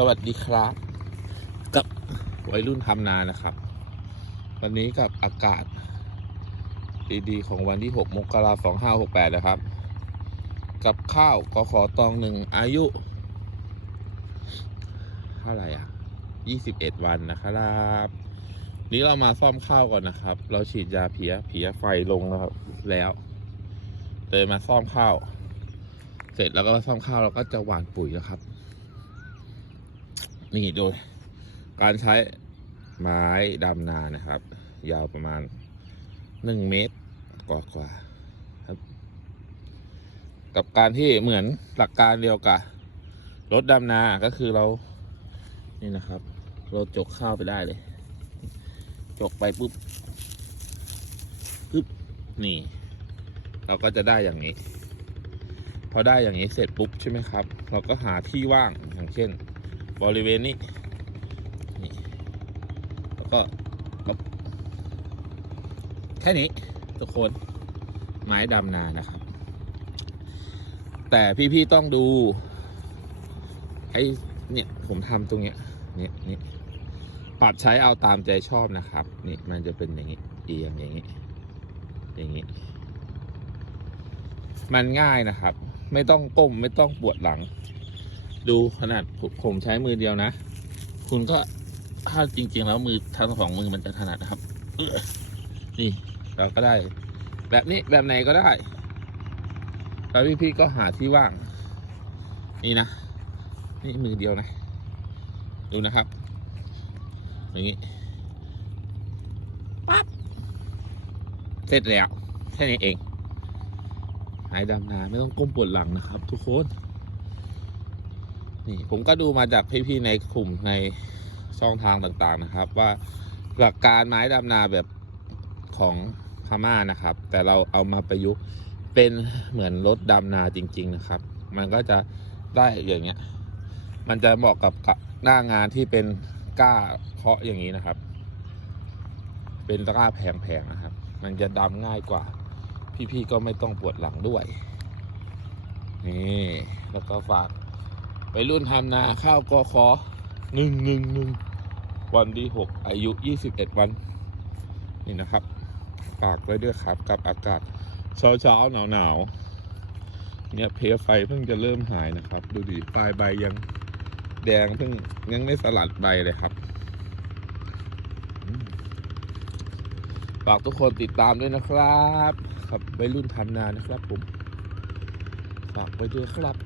สวัสดีครับ กับวัยรุ่นทำนานะครับ วันนี้กับอากาศ ดีๆ ของวันที่ 6 มกราคม 2568 นะครับ กับข้าวกขอตองหนึ่งอายุ เท่าไหร่อะ 21 วันนะครับ นี้เรามาซ่อมข้าวก่อนนะครับ เราฉีดยาเพี้ยเพี้ยไฟลงนะครับ แล้วเลยมาซ่อมข้าว เสร็จแล้วก็มาซ่อมข้าวเราก็จะหว่านปุ๋ยนะครับ นี่โดย การใช้ไม้ดำนานะครับ ยาวประมาณหนึ่งเมตรกว่ากว่าๆครับ กับการที่เหมือนหลักการเดียวกับรถดำนาก็คือเรา นี่นะครับ เราจกข้าวไปได้เลย จกไปปุ๊บปุ๊บนี่ เราก็จะได้อย่างนี้ พอได้อย่างนี้เสร็จปุ๊บใช่ไหมครับ เราก็หาที่ว่างอย่างเช่น บริเวณนี้นี่แล้วก็ปั๊บแค่นี้ทุกคนไม้ดำนานะครับ แต่พี่ ๆ ต้องดู ไอ้เนี่ย ผมทำตรงเนี้ยเนี่ยนี่ปรับใช้เอาตามใจชอบนะครับ นี่มันจะเป็นอย่างนี้เอียงอย่างนี้ อย่างนี้ มันง่ายนะครับ ไม่ต้องก้มไม่ต้องปวดหลัง ดูขนาดผมใช้มือเดียวนะ คุณก็ถ้าจริง ๆ แล้วมือทั้งสองมือมันจะถนัดนะครับนี่เราก็ได้ แบบนี้แบบไหนก็ได้แล้วพี่ๆก็หาที่ว่าง นี่นะ นี่มือเดียวนะ ดูนะครับ อย่างนี้ปั๊บเสร็จแล้วแค่นี้เองหายดำนาไม่ต้องก้มปวดหลังนะครับ ทุกคน นี่ผมก็ดูมาจากพี่ๆในกลุ่มในช่องทางต่างๆนะครับ ว่าหลักการไม้ดำนาแบบของพม่านะครับ แต่เราเอามาประยุกต์เป็นเหมือนรถดำนาจริง ๆนะครับ มันก็จะได้อย่างเงี้ย มันจะเหมาะกับหน้างานที่เป็นก้าเคาะอย่างนี้นะครับ เป็นก้าแผงๆนะครับ มันจะดำง่ายกว่า พี่ๆก็ไม่ต้องปวดหลังด้วย นี่ แล้วก็ฝาก ไปรุ่นทำนาข้าวกอขอหนึ่งหนึ่งหนึ่งวันที่หกอายุยี่สิบเอ็ดวัน นี่นะครับฝากไว้ด้วยครับกับอากาศเช้าเช้าหนาวหนาวๆเนี่ยเพลไฟเพิ่งจะเริ่มหายนะครับ ดูดิปลายใบยังแดงเพิ่งยังไม่สลัดใบเลยครับฝากทุกคนติดตามด้วยนะครับ ครับไปรุ่นทำนานะครับผม ฝากไว้ด้วยครับ